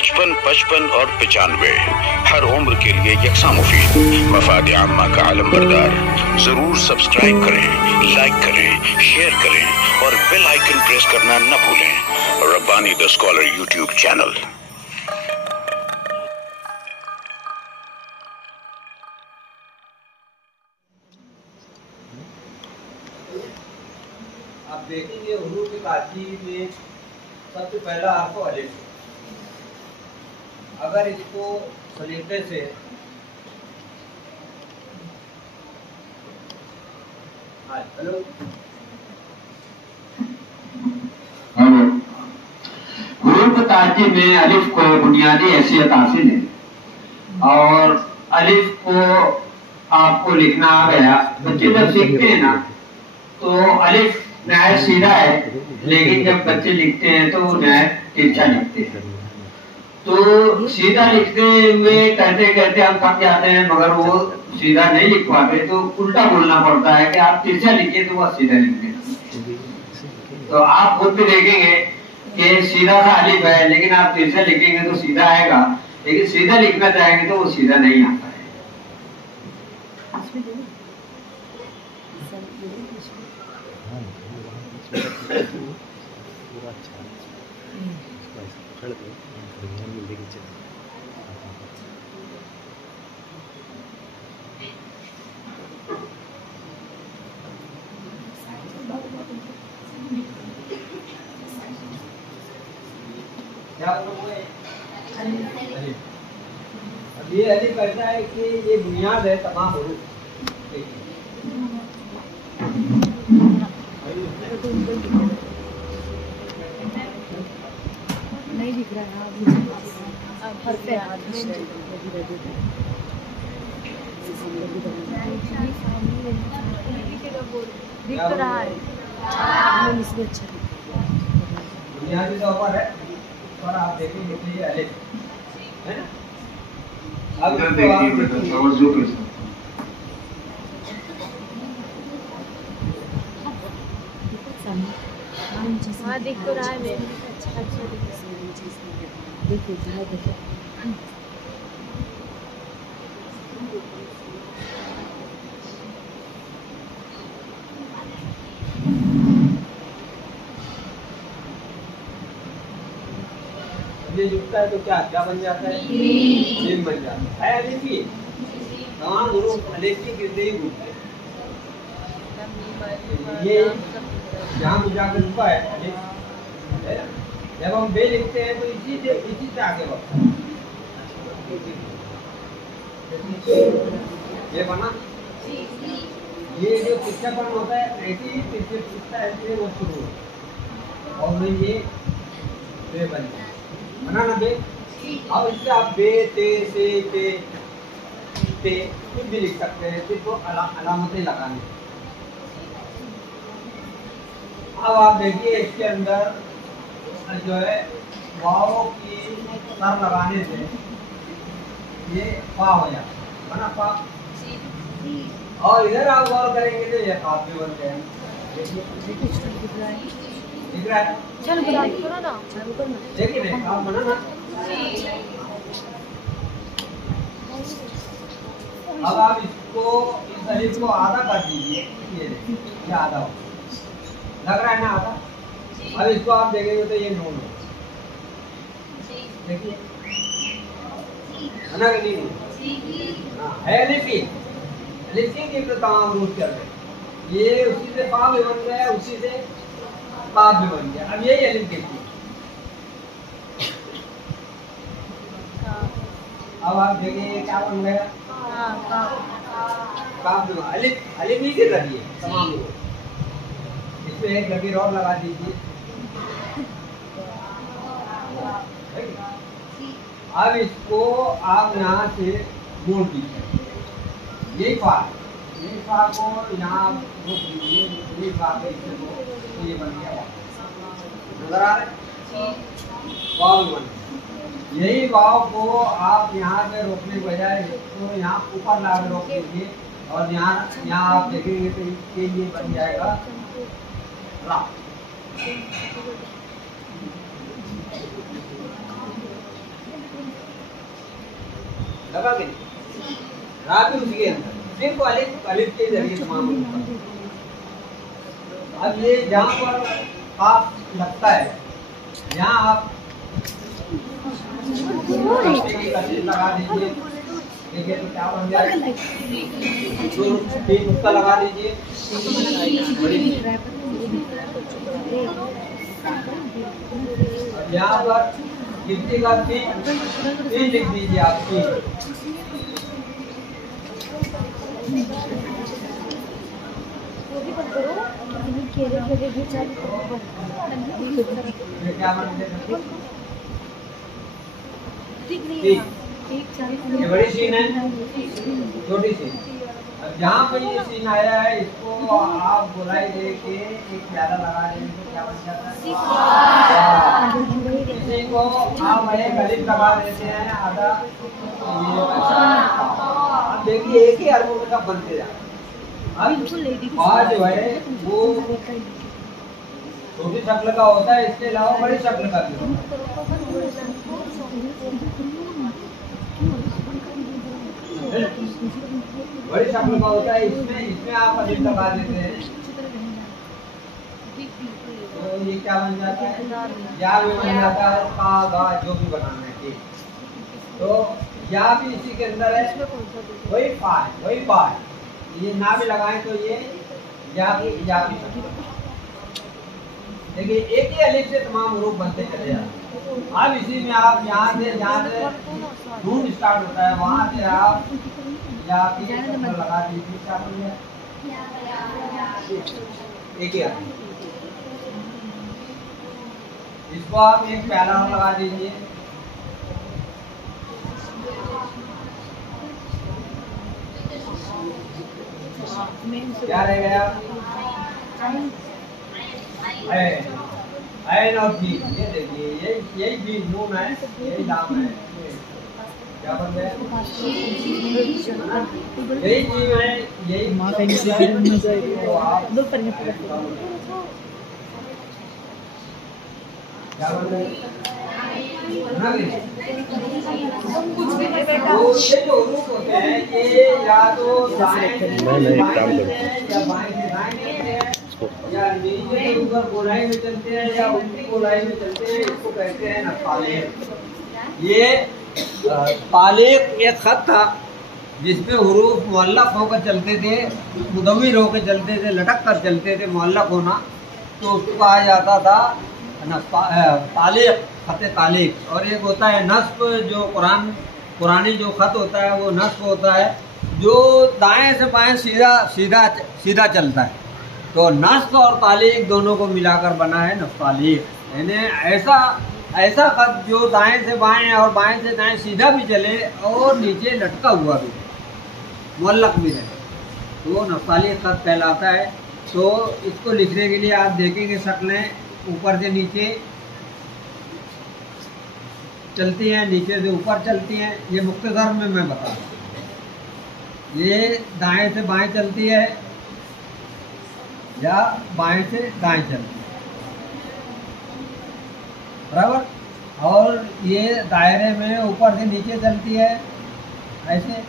55, 55 और 95 हर उम्र के लिए यकसा मुफीद। मफाद आम्मा का आलम बरदार। जरूर सब्सक्राइब करें, लाइक करें, शेयर करें और बेल आइकन प्रेस करना न भूलें। Rabbani the scholar YouTube channel. आप देखेंगे हुरूफ काची में सबसे पहला आपको अलिफ। अगर इसको सलीके से हेलो हुरूफ ताजी में अलिफ को बुनियादी हैसियत हासिल है और अलिफ को आपको लिखना आ गया। बच्चे जब सीखते हैं ना तो अलिफ नया सीधा है, लेकिन जब बच्चे लिखते हैं तो वो नया तिरछा लिखते हैं। तो सीधा लिखते हुए कहते कहते हम थक जाते हैं, मगर वो सीधा नहीं लिख पाते तो उल्टा बोलना पड़ता है कि आप तिरछा लिखिए तो वह सीधा लिखते। तो आप खुद भी देखेंगे कि सीधा सा अलिफ है, लेकिन आप तिरछा लिखेंगे तो सीधा आएगा, लेकिन सीधा लिखना चाहेंगे तो वो सीधा नहीं आता है। अब ये अलिफ कहता है कि ये बुनियाद है तमाम हुरूफ। नहीं दिख रहा है दिख रहा है इसमें अच्छा बुनियादी तौर पर है और आप देखेंगे कि ये अलिफ है ना। अब देखिए बेटा तवज्जो के साथ हाँ दिख तो रहा है मेरे। अच्छा अच्छा देखिए देखिए ये जुड़ता है तो क्या बन जाता है? मीम बन जाता है। अलिफ ही तमाम हुरूफ अलिफ की गिरते ही जुड़ते हैं। ये यहाँ मुजाकर रुका है अलिफ है ना। जब हम बे लिखते हैं तो इसी से आगे बढ़ता है। ये बना, ये जो तिरछापन होता है ऐसे ही तिरछा ऐसे वो शुरू होता है और ये बे बन जाए बना ना बे। अब इससे आप बे ते से ते कुछ भी लिख सकते हैं, सिर्फ वो अलामतें लगाने। अब आप देखिए इसके अंदर जो है वाव की सर लगाने से ये पा हो जाता है, बना पा। और इधर आप गौर करेंगे तो ये काफ भी बनते हैं। दिख रहा है? चल करो ना देखिए नहीं काफ बना ना। अब आप इसको इस अलिफ को आधा कर दीजिए, ये देखिए ये आधा हो लग रहा है ना आधा। अब इसको आप देखेंगे तो ये नून है, देखिए है ना कि नहीं? हाँ है अलिफ की तो तमाम रूट कर रहे। ये उसी से पा भी बन गया, उसी से पा भी बन गया। अब यही अलिफ देखिए। अब आप देखिए क्या बन गया? काफ भी अलिफ ही गिर रही है तमाम रूट। इसमें एक लकीर और लगा दीजिए। अब इसको आप यहाँ से मोड़ दीजिए। यही फा को यहाँ रोक दीजिए। यही फा पे इससे तो ये बन गया नजर आ रहा है वाव बन। यही वाव को आप यहाँ पे रोकने के बजाय तो यहाँ ऊपर ला रोक दीजिए और यहाँ आप देखेंगे तो इसके लिए बन जाएगा रा। लगा के रा भी उसी के अंदर, सिर्फ अलिफ के जरिए तमाम हुरूफ। अब ये जहाँ पर आप लगता है यहाँ आप लगा दीजिए, देखिए तो क्या बन जाए, तीन नुक्ता लगा दीजिए, यहाँ पर गिनती का तीन लिख दीजिए आप, क्या ये बड़ी सीन है, छोटी सीन। अब जहाँ पर ये सीन आया है इसको आप गोलाई दे के एक प्याला लगा देंगे तो क्या बन जाता है, इसी को आप एक अलिफ लगा देते हैं आधा, अब देखिए एक ही अरबों में सब बनते जाए। अब जो है वो छोटी शक्ल का होता है, इसके अलावा बड़ी शक्ल का भी होता है, बड़ी शक्ल का होता है, इसमें आप अलिफ लगा देते हैं तो ये क्या बन जाता है, या भी बन जाता है, का गा जो भी बनाना है, ठीक। तो या भी इसी के अंदर है, वही पा है, वही पा है, ये ना भी लगाएं तो ये या भी देखिए एक ही अलिफ से तमाम हुरूफ बनते चले जाते हैं। अब इसी में आप यहाँ से नून स्टार्ट होता है वहाँ से आप या लगा दीजिए, क्या बन गया, एक ही आदमी। इसको आप एक प्याला लगा दीजिए, क्या रह गया, ऐन और जी, ये देखिए यही जी नून है, यही नाम है, क्या बन गया, यही जी है, यही माँ कहीं से क्या बन गया, तो ये जो हुरूफ होते हैं ये या तो दाएं से बाएं या बाएं से दाएं या नीचे से ऊपर गोलाई में चलते हैं या उल्टी गोलाई में चलते हैं, इसको कहते हैं ना तालेक। ये तालेक एक खत था जिसमें हुरूफ मुअल्लक़ होकर चलते थे, मुदव्विर होकर चलते थे, लटक कर चलते थे, मुअल्लक़ होना, तो उसको कहा जाता था तालेक, खत तालेक। और एक होता है नस्ब, जो कुरानी जो खत होता है वो नस्ब होता है, जो दाएं से बाएं सीधा चलता है। तो नस्ब और तालीक दोनों को मिलाकर बना है नफ्तालीक, यानी ऐसा खत जो दाएं से बाएं और बाएं से दाएं सीधा भी चले और नीचे लटका हुआ भी मुअल्लक़ भी रहे, तो वो नफ्तालीक खत कहलाता है। तो इसको लिखने के लिए आप देखेंगे शक्लें ऊपर से नीचे चलती हैं, नीचे से ऊपर चलती हैं, ये मुख्तसर में मैं बता रहा हूँ। ये दाएं से बाएं चलती है या बाएं से दाएं चलती है, बराबर। और ये दायरे में ऊपर से नीचे चलती है ऐसे,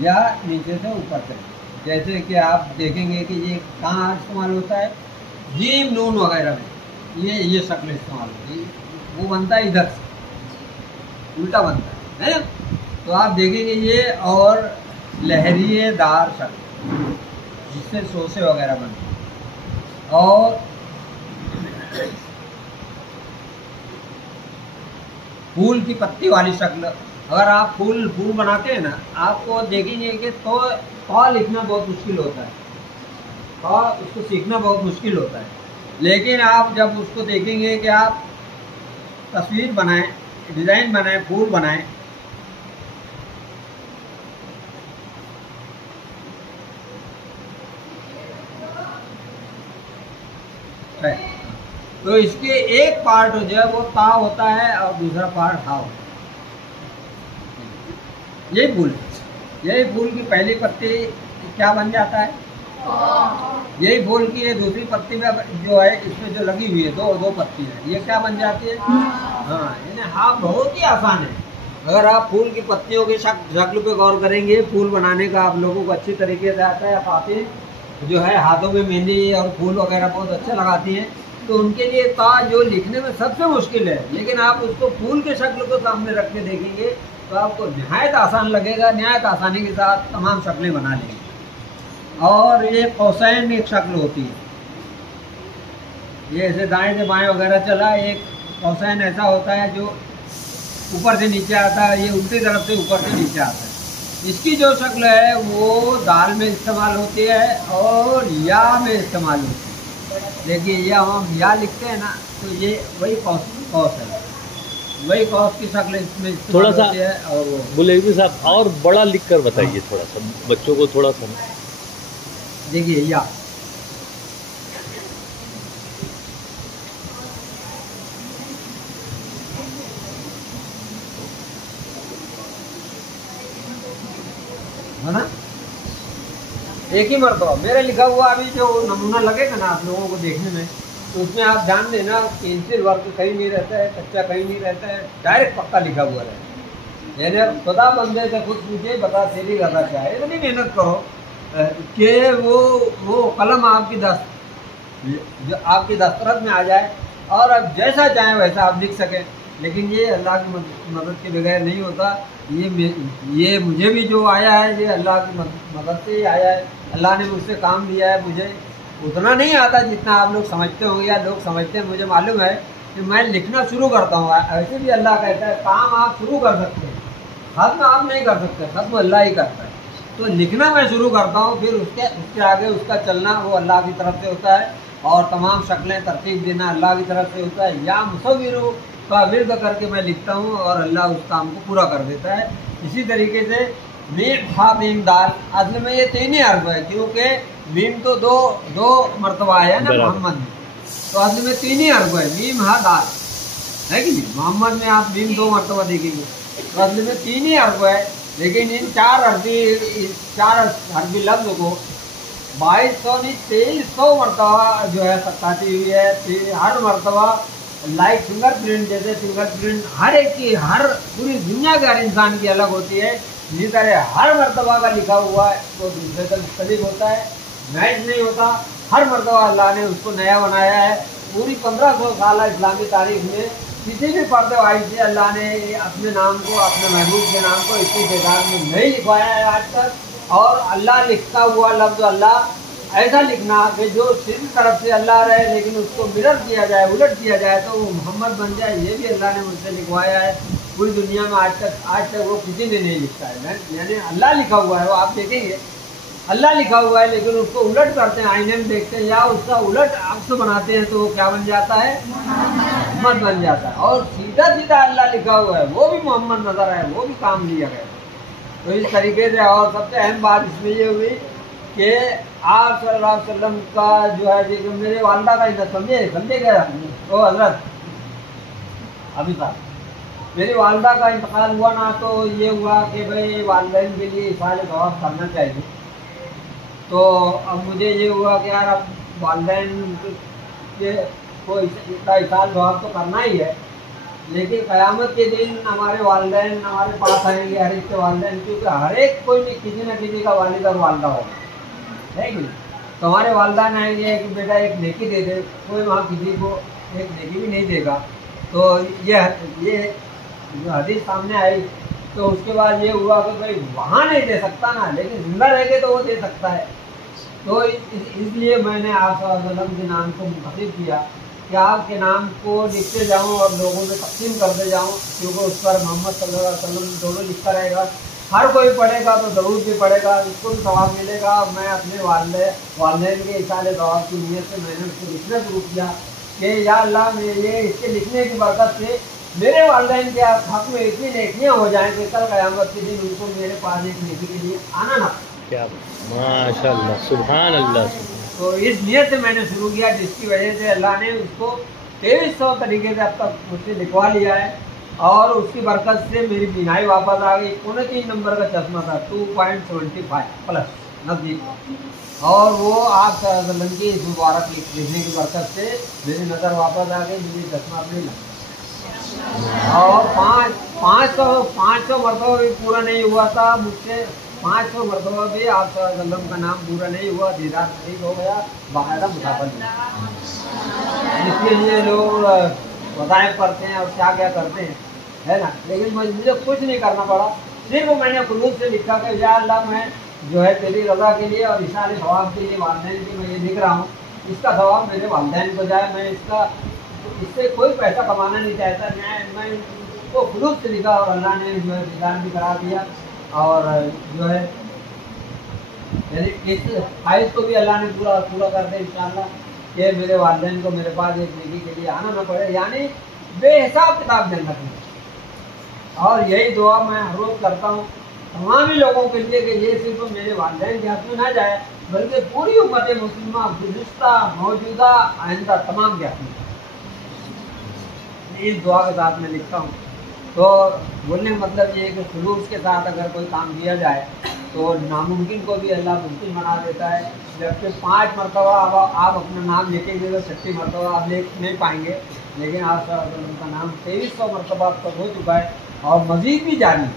या नीचे से ऊपर चलती है। जैसे कि आप देखेंगे कि ये कहाँ इस्तेमाल होता है, जीम नून वगैरह में ये शक्ल इस्तेमाल होती है, वो बनता है इधर से, उल्टा बनता है, तो आप देखेंगे ये और लहरिएदार शक्ल जिससे सोसे वगैरह बनते हैं। और फूल की पत्ती वाली शक्ल, अगर आप फूल बनाते हैं ना, आपको देखेंगे कि तो लिखना बहुत मुश्किल होता है, और उसको सीखना बहुत मुश्किल होता है। लेकिन आप जब उसको देखेंगे कि आप तस्वीर बनाएं, डिज़ाइन बनाएं, फूल बनाएं, तो इसके एक पार्ट जो है वो ता होता है और दूसरा पार्ट हा होता है। यही फूल की पहली पत्ती क्या बन जाता है, यही फूल की ये दूसरी पत्ती में जो है इसमें जो लगी हुई है दो पत्ती है, ये क्या बन जाती है, हाँ। यानी हाँ बहुत ही आसान है, अगर आप फूल की पत्तियों के शक्ल पे गौर करेंगे, फूल बनाने का आप लोगों को अच्छी तरीके से आता है। आप आते जो है हाथों में मेहंदी और फूल वगैरह बहुत अच्छा लगाती हैं, तो उनके लिए ताज जो लिखने में सबसे मुश्किल है, लेकिन आप उसको फूल के शक्ल को सामने रख के देखेंगे तो आपको नहायत आसान लगेगा, नहायत आसानी के साथ तमाम शक्लें बना लेंगे। और ये कौसैन एक शक्ल होती है, ये ऐसे दाएं से बाएं वगैरह चला। एक कौसैन ऐसा होता है जो ऊपर से नीचे आता है, ये उल्टी तरफ से ऊपर से नीचे आता है। इसकी जो शक्ल है वो दाल में इस्तेमाल होती है और या में इस्तेमाल होती है। देखिए ये हम या लिखते हैं ना, तो ये वही कौस है, वही कौस की शक्ल इसमें थोड़ा सा होती है। और वो बुलेगी साहब और बड़ा लिख कर बताइए थोड़ा सा, बच्चों को थोड़ा सा। देखिए या है ना, एक ही मरतबा मेरा लिखा हुआ अभी जो नमूना लगेगा ना आप लोगों को देखने में, तो उसमें आप ध्यान देना पेंसिल वर्क कहीं नहीं रहता है, कच्चा कहीं नहीं रहता है, डायरेक्ट पक्का लिखा हुआ रहता है। यानी खुदा बंदे से खुद पूछे बता तेरी करना चाहे, इतनी मेहनत करो कि वो कलम आपकी आपकी दस्तरत में आ जाए और अब जैसा चाहें वैसा आप लिख सकें। लेकिन ये अल्लाह की मदद के बगैर नहीं होता। ये मुझे भी जो आया है ये अल्लाह की मदद से ही आया है। अल्लाह ने मुझसे काम दिया है, मुझे उतना नहीं आता जितना आप लोग समझते होंगे या लोग समझते हैं। मुझे मालूम है कि मैं लिखना शुरू करता हूँ, ऐसे भी अल्लाह कहता है काम आप शुरू कर सकते हैं, खत्म आप नहीं कर सकते, खत्म अल्लाह ही करता है। तो लिखना मैं शुरू करता हूँ, फिर उसके आगे उसका चलना वो अल्लाह की तरफ से होता है और तमाम शक्लें तरतीब देना अल्लाह की तरफ से होता है। या मुसव्विरू का विर्द करके मैं लिखता हूँ और अल्लाह उस काम को पूरा कर देता है। इसी तरीके से मीम हा मीम दाल, असल में ये 3 ही हर्फ है क्योंकि मीम तो दो मरतबा है ना मोहम्मद में, तो असल में 3 ही हर्फ है, मीम हा दाल है कि नहीं। मोहम्मद में आप मीम 2 मरतबा देखेंगे, तो असल में 3 ही हर्फ है। लेकिन इन 4 हर्फी लफ्ज को 2200 नहीं 2300 मरतबा जो है सत्ताती हुई है। हर मरतबा लाइक फिंगरप्रिंट, जैसे फिंगरप्रिंट हर एक की, हर पूरी दुनिया के हर इंसान की अलग होती है, इसी तरह हर मरतबा का लिखा हुआ है वो दूसरे का मुख्तलिफ होता है, मैच नहीं होता। हर मरतबा अल्लाह ने उसको नया बनाया है। पूरी 1500 साल इस्लामी तारीख में किसी भी पर्दे वाई से अल्लाह ने अपने नाम को, अपने महबूब के नाम को इतनी तादाद में नहीं लिखवाया है आज तक। और अल्लाह लिखता हुआ लफ्ज़ अल्लाह ऐसा लिखना कि जो सिर्फ तरफ से अल्लाह रहे लेकिन उसको मिरर किया जाए, उलट किया जाए तो वो मोहम्मद बन जाए, ये भी अल्लाह ने मुझसे लिखवाया है। पूरी दुनिया में आज तक वो किसी ने नहीं लिखा है। यानी अल्लाह लिखा हुआ है, वो आप देखेंगे अल्लाह लिखा हुआ है, लेकिन उसको उलट करते हैं, आईने में देखते हैं या उसका उलट अक्स बनाते हैं तो वो क्या बन जाता है, मोहम्मद बन जाता है। और सीधा सीधा अल्लाह लिखा हुआ है वो भी मोहम्मद नजर आए, वो भी काम लिया गया। तो इस तरीके से, और सबसे अहम बात इसमें ये हुई कि आप सल्लल्लाहु अलैहि वसल्लम का जो है, जो मेरे वालदा का इधर समझे क्या वो हजरत अभी तक मेरी वालदा का इंतकाल हुआ ना, तो ये हुआ कि भाई वालदैन के लिए इसाल सवाब करना चाहिए। तो अब मुझे ये हुआ कि यार अब वालदैन को इसका इसाल सवाब तो करना ही है, लेकिन क़यामत के दिन हमारे वालदैन हमारे पास आएंगे, हर एक के वालदैन, क्योंकि हर एक कोई किसी न किसी का वालिद और वालदा होगा, है कि नहीं। तो हमारे वालदान आएंगे कि बेटा एक नेकी दे दे, कोई वहाँ किसी को एक नेकी भी नहीं देगा। तो ये जो हदीस सामने आई, तो उसके बाद ये हुआ कि भाई वहाँ नहीं दे सकता ना, लेकिन जिंदा रहेंगे तो वो दे सकता है। तो इसलिए मैंने आप वसल्लम के नाम को मुंतखब किया कि आपके नाम को लिखते जाऊँ और लोगों में तकसीम करते जाऊँ, क्योंकि उस पर मोहम्मद सल्लल्लाहु अलैहि वसल्लम दोनों लिखता रहेगा। हर कोई पढ़ेगा तो ज़रूर भी पढ़ेगा, उसको भी सवाब मिलेगा। मैं अपने वालदैन के इसाले सवाब की नीयत से मैंने उसको लिखना शुरू किया कि या अल्लाह मेरे इसके लिखने की बरकत से मेरे वालदैन के हक़ में इतनी नेकियाँ हो जाएँ कि कल क़यामत के दिन उनको मेरे पास एक नेकी के लिए आना ना। क्या माशाअल्लाह, सुभान अल्लाह। तो इस नियत से मैंने शुरू किया, जिसकी वजह से अल्लाह ने उसको 2300 तरीके से अब तक मुझसे लिखवा लिया है। और उसकी बरकत से मेरी बीनाई वापस आ गई। 3.25 नंबर का चश्मा था, 2.75 प्लस नज़दीक, और वो आप सल्लल्लाहु अलैहि वसल्लम की इस मुबारक लिखने की बरकत से मेरी नज़र वापस आ गई, मुझे चश्मा अपने लग गया। और 500 मरतबा भी पूरा नहीं हुआ था मुझसे। 500 मरतबा भी आप सल्लम का नाम पूरा नहीं हुआ, दीदार शरीफ हो गया, बाकायदा मुसाफर। इसके लिए लोग वज़ाइफ पढ़ते हैं और क्या क्या करते हैं, है ना। लेकिन मुझे कुछ नहीं करना पड़ा, सिर्फ मैंने खुलूस से लिखा कि या अल्लाह मैं जो है तेरी रज़ा के लिए और इशारे सवाब के लिए वालिदैन की मैं ये लिख रहा हूँ, इसका सवाब मेरे वालिदैन को जाए। मैं इससे कोई पैसा कमाना नहीं चाहता। मैं इसको खुलूस से लिखा और अल्लाह ने जो है दीदार भी करा दिया। और जो है यानी इस ख्वाहिश को भी अल्लाह ने पूरा कर दे इंशाअल्लाह, कि मेरे वालिदैन को मेरे पास एक नेकी के लिए आना ना पड़े, यानी बेहिसाब किताब जन्नत में। और यही दुआ मैं हर रोज़ करता हूँ तमाम लोगों के लिए कि ये सिर्फ मेरे वालिदैन के हाथ में ना जाए, बल्कि पूरी उम्मत मुस्लिमा गुज़िश्ता मौजूदा आइंदा तमाम के हाथ में। इस दुआ के साथ मैं लिखता हूँ। तो बोलने का मतलब ये है कि खुलूस के साथ अगर कोई काम किया जाए तो नामुमकिन को भी अल्लाह मुमकिन बना देता है। जबकि 5 मरतबा आप अपना नाम लिखेंगे तो 6 मरतबा आप लिख नहीं पाएंगे, लेकिन आप उनका नाम 2300 मरतबा अब तक हो चुका है और मज़ीद भी जारी।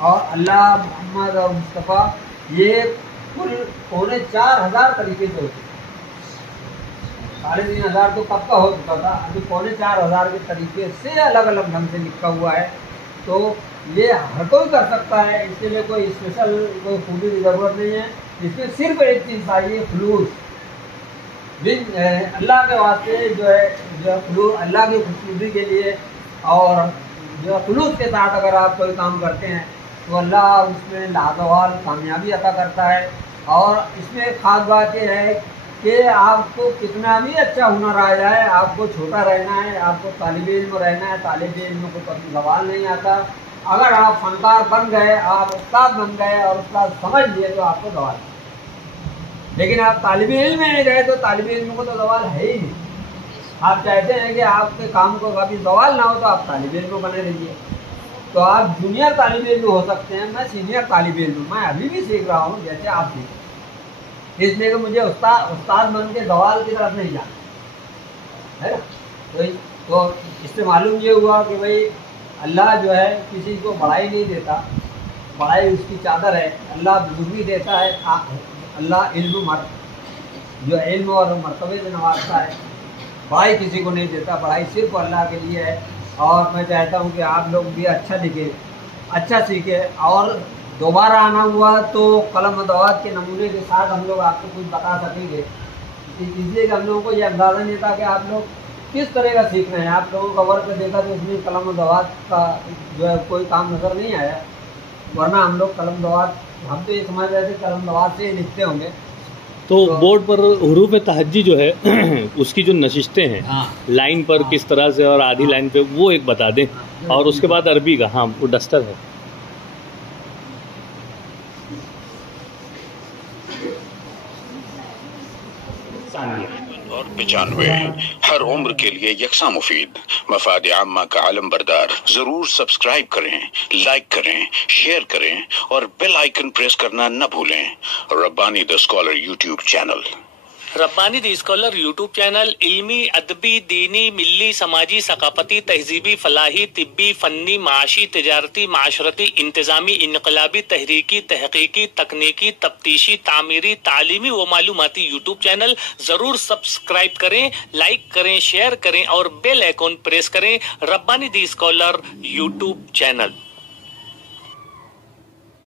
और अल्लाह मोहम्मद और मुस्तफ़ा ये कुल 4,500 तरीके से होते, 3,500 तो कब का हो चुका था, अभी 4,500 के तरीके से अलग अलग ढंग से लिखा हुआ है। तो ये हर कोई कर सकता है, इसके लिए कोई स्पेशल कोई खूबी की ज़रूरत नहीं है। इसमें सिर्फ एक चीज़ चाहिए, खुलूस। अल्लाह के वास्ते जो है खुलूस, अल्लाह की खूबसूरती के लिए। और जो खुलूस के साथ अगर आप कोई काम करते हैं तो अल्लाह उसमें लाजवाब कामयाबी अता करता है। और इसमें एक ख़ास बात यह है कि आपको कितना भी अच्छा हुनर आ जाए, आपको छोटा रहना है, आपको तालिब इल्म रहना है। तालिब इल्म को कभी सवाल नहीं आता। अगर आप फनकार बन गए, आप उस्ताद बन गए और उस्ताद समझ लिए तो आपको सवाल, लेकिन आप तालिब इल्म में नहीं गए तो तालिब इल्म को तो सवाल है ही नहीं। आप चाहते हैं कि आपके काम को कभी सवाल ना हो तो आप तालिब इल्म बने रहिए। तो आप जूनियर तालिब इल्म हो सकते हैं, मैं सीनियर तालिब इल्म, मैं अभी भी सीख रहा हूँ जैसे आप सीख, इसलिए कि मुझे उस्ताद बन के सवाल की तरफ नहीं जाना है ना। तो इससे मालूम ये हुआ कि भाई अल्लाह जो है किसी को बड़ाई नहीं देता, बड़ाई उसकी चादर है। अल्लाह बुजुर्गी देता है, अल्लाह जो इल्म और मर्तबे में नवाजता है। बड़ाई किसी को नहीं देता, बड़ाई सिर्फ अल्लाह के लिए है। और मैं चाहता हूँ कि आप लोग भी अच्छा लिखें, अच्छा सीखें। और दोबारा आना हुआ तो कलम दवात के नमूने के साथ हम लोग आपको कुछ बता सकेंगे, इसलिए कि हम लोगों को ये अंदाज़ा नहीं था कि आप लोग किस तरह का सीख रहे हैं। आप लोगों का वर्क देखा तो उसमें कलम दवात का जो है कोई काम नज़र नहीं आया, वरना हम लोग कलम दवात, हम तो ये समझ रहे थे कलम दवात से ही लिखते होंगे। तो बोर्ड पर हुरूफ तहज्जी जो है उसकी जो नशिस्तें हैं, हाँ, लाइन पर किस तरह से और आधी लाइन पे, वो एक बता दें। और उसके बाद अरबी का, हाँ वो डस्टर है। और 95 हर उम्र के लिए यकसा मुफीद, मफाद आम्मा का आलम बरदार। जरूर सब्सक्राइब करें, लाइक करें, शेयर करें और बेल आइकन प्रेस करना न भूलें। Rabbani the scholar YouTube channel. Rabbani the scholar YouTube channel इल्मी, अदबी, दीनी, मिल्ली, समाजी, सकाफती, तहजीबी, फलाही, तिब्बी, फन्नी, माशी, तिजारती, माशरती, इंतजामी, इनकलाबी, तहरीकी, तहकीकी, तकनीकी, तफ्तीशी, तामीरी, तालीमी व मालूमाती यूट्यूब चैनल जरूर सब्सक्राइब करें, लाइक करें, शेयर करें और बेल आइकॉन प्रेस करें। Rabbani the scholar YouTube channel.